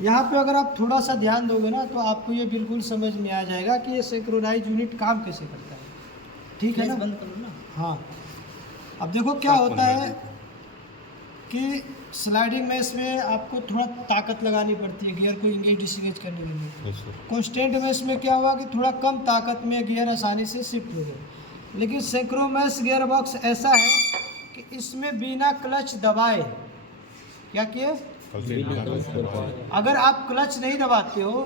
यहाँ पे अगर आप थोड़ा सा ध्यान दोगे ना तो आपको ये बिल्कुल समझ में आ जाएगा कि ये सिंक्रोनाइज यूनिट काम कैसे करता है। ठीक है ना? बंद करो ना। हाँ, अब देखो क्या होता है कि स्लाइडिंग मैश में आपको थोड़ा ताकत लगानी पड़ती है गियर को इंगेज डिसंगेज करने के लिए। कॉन्स्टेंट मैश में क्या हुआ कि थोड़ा कम ताकत में गियर आसानी से शिफ्ट हो गए। लेकिन सिंक्रो मैश गियर बॉक्स ऐसा है कि इसमें बिना क्लच दबाए क्या किए, अगर आप क्लच नहीं दबाते हो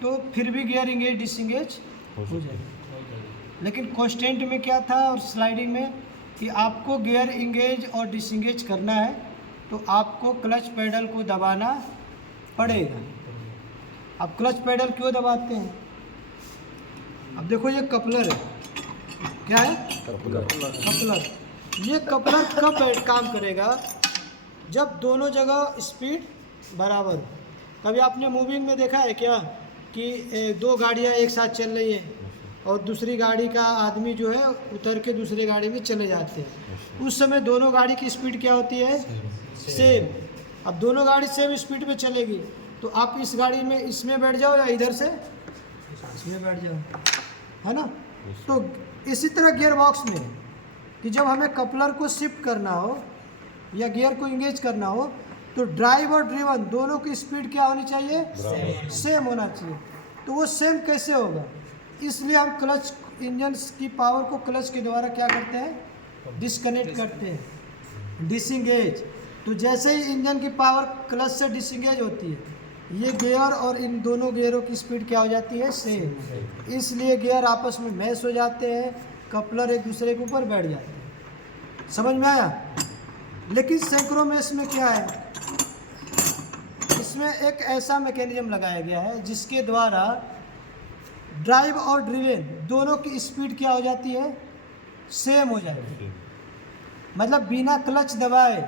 तो फिर भी गियर इंगेज डिसंगेज हो जाएगा। लेकिन कॉन्स्टेंट में क्या था और स्लाइडिंग में कि आपको गियर इंगेज और डिसंगेज करना है तो आपको क्लच पैडल को दबाना पड़ेगा। अब क्लच पैडल क्यों दबाते हैं? अब देखो ये कपलर है, क्या है? कपलर। ये कपलर कब काम करेगा? जब दोनों जगह स्पीड बराबर हो। कभी आपने मूविंग में देखा है क्या कि दो गाड़ियां एक साथ चल रही है और दूसरी गाड़ी का आदमी जो है उतर के दूसरी गाड़ी में चले जाते हैं, उस समय दोनों गाड़ी की स्पीड क्या होती है? सेम। अब दोनों गाड़ी सेम स्पीड में चलेगी तो आप इस गाड़ी में इसमें बैठ जाओ या इधर से इसमें बैठ जाओ, है ना? तो इसी तरह गियर बॉक्स में कि जब हमें कपलर को शिफ्ट करना हो या गियर को इंगेज करना हो तो ड्राइव और ड्रिवन दोनों की स्पीड क्या होनी चाहिए? सेम होना चाहिए। तो वो सेम कैसे होगा? इसलिए हम क्लच इंजन की पावर को क्लच के द्वारा क्या करते हैं? डिस्कनेक्ट करते हैं, डिसंगेज। तो जैसे ही इंजन की पावर क्लच से डिसंगेज होती है ये गियर और इन दोनों गियरों की स्पीड क्या हो जाती है? सेम। इसलिए गियर आपस में मैश हो जाते हैं, कपलर एक दूसरे के ऊपर बैठ जाते हैं। समझ में आया? लेकिन सिंक्रो मैश में क्या है? इसमें एक ऐसा मैकेनिज्म लगाया गया है जिसके द्वारा ड्राइव और ड्रिवेन दोनों की स्पीड क्या हो जाती है? सेम हो जाती है। मतलब बिना क्लच दबाए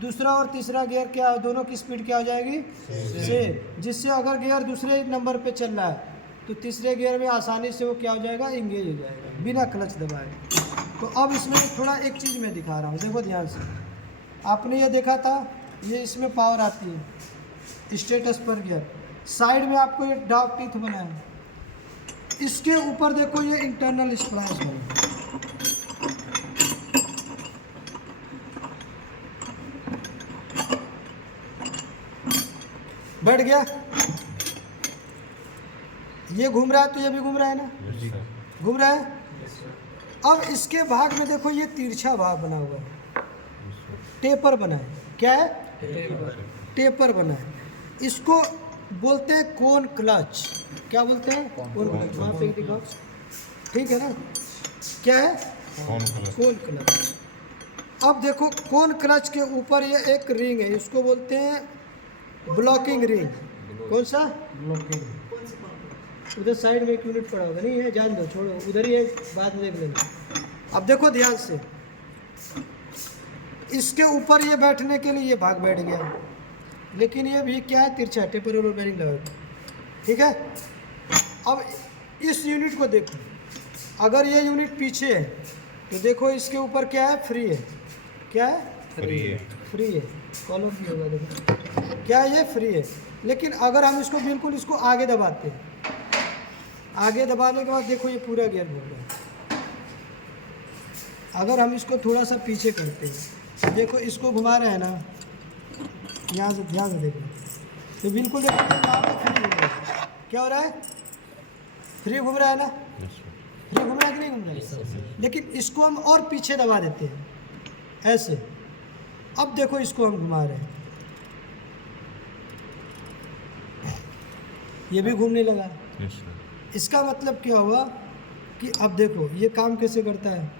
दूसरा और तीसरा गियर क्या दोनों की स्पीड क्या हो जाएगी? सेम। जिससे अगर गियर दूसरे नंबर पे चल रहा है तो तीसरे गियर में आसानी से वो क्या हो जाएगा? इंगेज हो जाएगा बिना क्लच दबाए। तो अब इसमें थोड़ा एक चीज़ मैं दिखा रहा हूँ, देखो ध्यान से। आपने ये देखा था, ये इसमें पावर आती है स्टेटस पर गियर, साइड में आपको ये डॉग टीथ बना है, इसके ऊपर देखो ये इंटरनल स्प्लाइस बना है। बैठ गया, ये घूम रहा है तो ये भी घूम रहा है ना? घूम रहा है। अब इसके भाग में देखो ये तिरछा भाग बना हुआ है, टेपर बना है। क्या है? टेपर बना है। इसको बोलते हैं कोन क्लच। क्या बोलते हैं? कोन क्लच। वहाँ पे दिखाओ, ठीक है ना? क्या है? कोन क्लच। अब देखो कोन क्लच के ऊपर ये एक रिंग है, इसको बोलते हैं ब्लॉकिंग रिंग। कौन सा? ब्लॉकिंग। उधर साइड में एक यूनिट पड़ा होगा, नहीं है? जान दो, छोड़ो, उधर ही है, बाद में देख लेना। अब देखो ध्यान से, इसके ऊपर ये बैठने के लिए ये भाग बैठ गया, लेकिन ये भी क्या है? तिरछा, टेपर रोलर बेरिंग लगा। ठीक है। अब इस यूनिट को देखो, अगर ये यूनिट पीछे है तो देखो इसके ऊपर क्या है? फ्री है। क्या है? फ्री है। फ्री है, कॉलम भी होगा, देखो क्या है? ये फ्री है। लेकिन अगर हम इसको बिल्कुल इसको आगे दबाते हैं, आगे दबाने के बाद देखो ये पूरा गियर घूम रहा है। अगर हम इसको थोड़ा सा पीछे करते हैं, देखो इसको घुमा रहे हैं ना, यहाँ से ध्यान से देखो, तो बिल्कुल देखो यहाँ पे फ्री घूम रहा है। क्या हो रहा है? फ्री घूम रहा है ना? फ्री घूम रहा है कि नहीं घूम रहा है? लेकिन इसको हम और पीछे दबा देते हैं ऐसे। अब देखो इसको हम घुमा रहे हैं, ये भी घूमने लगा। इसका मतलब क्या हुआ कि अब देखो ये काम कैसे करता है।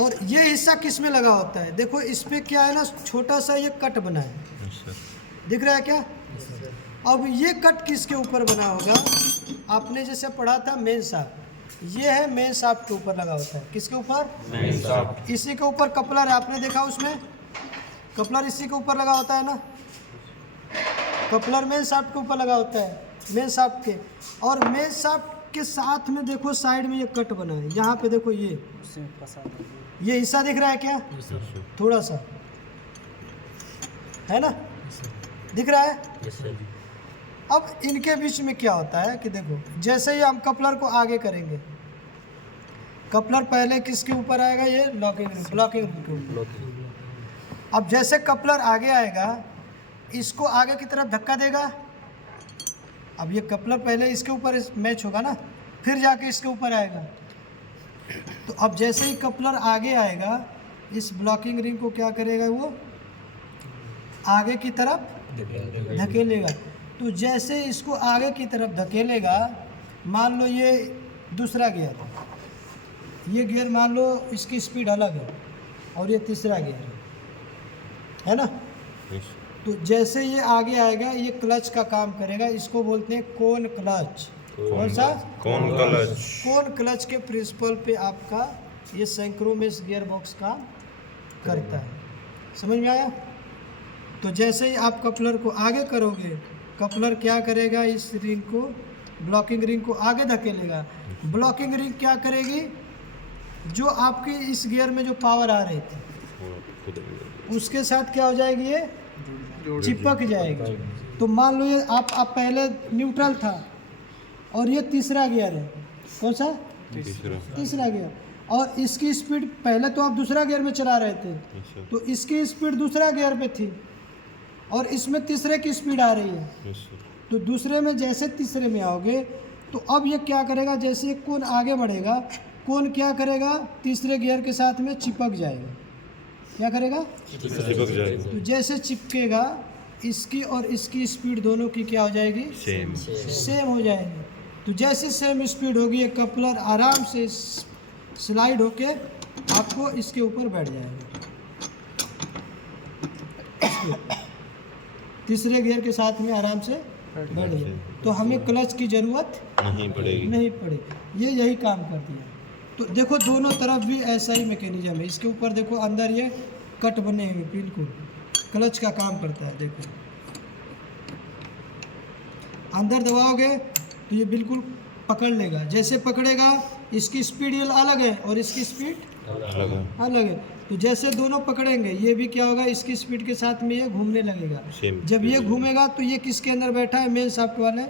और ये हिस्सा किस में लगा होता है? देखो इस पे क्या है ना, छोटा सा ये कट बना है, दिख रहा है क्या? अब ये कट किसके ऊपर बना होगा? आपने जैसे पढ़ा था मेन शाफ्ट, ये है मेन शाफ्ट के ऊपर लगा होता है। किसके ऊपर? Main shaft. इसी के ऊपर कपलर है, आपने देखा उसमें कपलर इसी के ऊपर लगा होता है ना, कपलर मेन शाफ्ट के ऊपर लगा होता है, मेन शाफ्ट के। और मेन शाफ्ट के साथ में देखो साइड में ये कट बना है, यहाँ पे देखो ये हिस्सा दिख रहा है क्या? थोड़ा सा है ना, दिख रहा है? Yes sir. अब इनके बीच में क्या होता है कि देखो, जैसे ही हम कपलर को आगे करेंगे, कपलर पहले किसके ऊपर आएगा? ये ब्लॉकिंग रिंग के ऊपर। अब जैसे कपलर आगे आएगा, इसको आगे की तरफ धक्का देगा। अब ये कपलर पहले इसके ऊपर मैच होगा ना, फिर जाके इसके ऊपर आएगा। तो अब जैसे ही कपलर आगे आएगा, इस ब्लॉकिंग रिंग को क्या करेगा? वो आगे की तरफ धकेलेगा। तो जैसे इसको आगे की तरफ धकेलेगा, मान लो ये दूसरा गियर है, ये गियर मान लो इसकी स्पीड अलग है और ये तीसरा गियर है ना। तो जैसे ये आगे आएगा, ये क्लच का काम करेगा, इसको बोलते हैं कोन क्लच। कौन सा? कौन क्लच। कोन क्लच के प्रिंसिपल पे आपका ये सिंक्रोमेस गियर बॉक्स काम करता है। समझ में आया? तो जैसे ही आप कपलर को आगे करोगे, कपलर क्या करेगा? इस रिंग को, ब्लॉकिंग रिंग को आगे धकेलेगा। ब्लॉकिंग रिंग क्या करेगी? जो आपके इस गियर में जो पावर आ रही थी, उसके साथ क्या हो जाएगी? ये चिपक जाएगी। तो मान लो ये आप पहले न्यूट्रल था और ये तीसरा गियर है। कौन सा? तीसरा गियर। और इसकी स्पीड, पहले तो आप दूसरा गियर में चला रहे थे, तो इसकी स्पीड दूसरा गियर पे थी और इसमें तीसरे की स्पीड आ रही है। तो दूसरे में जैसे तीसरे में आओगे, तो अब ये क्या करेगा? जैसे कोन आगे बढ़ेगा, कोन क्या करेगा? तीसरे गियर के साथ में चिपक जाएगा। क्या करेगा? चिपक जाएगा। तो जैसे चिपकेगा, इसकी और इसकी स्पीड दोनों की क्या हो जाएगी? सेम हो जाएगी। तो जैसे सेम स्पीड होगी, ये कपलर आराम से स्लाइड होके आपको इसके ऊपर बैठ जाएगा, तीसरे गियर के साथ में आराम से बैठ जाएगा। तो हमें क्लच की ज़रूरत नहीं पड़ेगी। ये यही काम करती है। तो देखो, दोनों तरफ भी ऐसा ही मैकेनिज्म है। इसके ऊपर देखो, अंदर ये कट बने हुए बिल्कुल क्लच का काम करता है। देखो, अंदर दबाओगे तो ये बिल्कुल पकड़ लेगा। जैसे पकड़ेगा, इसकी स्पीड ये अलग है और इसकी स्पीड अलग है। तो जैसे दोनों पकड़ेंगे, ये भी क्या होगा? इसकी स्पीड के साथ में ये घूमने लगेगा। जब ये घूमेगा तो ये किसके अंदर बैठा है? मेन शाफ्ट वाले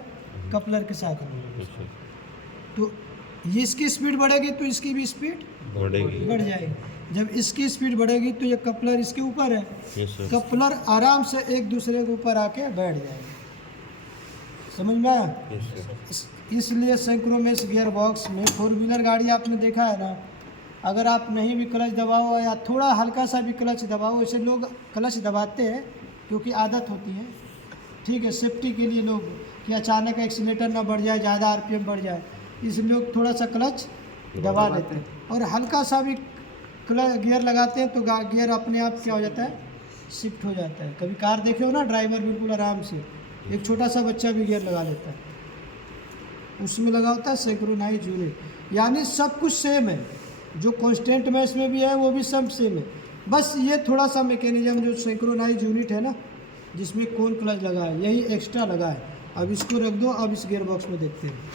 कपलर के साथ में। तो ये इसकी स्पीड बढ़ेगी तो इसकी भी स्पीड बढ़ जाएगी। जब इसकी स्पीड बढ़ेगी तो ये कपलर इसके ऊपर है, कपलर आराम से एक दूसरे के ऊपर आके बैठ जाएगा। समझ में आया? इसलिए सिंक्रोमेस गियर बॉक्स में, 4 व्हीलर गाड़ी आपने देखा है ना, अगर आप नहीं भी क्लच दबाओ या थोड़ा हल्का सा भी क्लच दबाओ, ऐसे लोग क्लच दबाते हैं क्योंकि आदत होती है, ठीक है, सेफ्टी के लिए लोग, कि अचानक एक्सीलेटर ना बढ़ जाए, ज़्यादा आरपीएम बढ़ जाए, इसलिए लोग थोड़ा सा क्लच दबा लेते हैं। और हल्का सा भी गियर लगाते हैं तो गियर अपने आप क्या हो जाता है? शिफ्ट हो जाता है। कभी कार देखे हो ना, ड्राइवर बिल्कुल आराम से, एक छोटा सा बच्चा भी गियर लगा लेता है, उसमें लगा होता है सिंक्रोनाइज यूनिट। यानी सब कुछ सेम है, जो कांस्टेंट में इसमें भी है वो भी सब सेम है। बस ये थोड़ा सा मैकेनिज्म जो सिंक्रोनाइज यूनिट है ना, जिसमें कोन क्लच लगा है, यही एक्स्ट्रा लगा है। अब इसको रख दो। अब इस गियर बॉक्स में देखते हैं।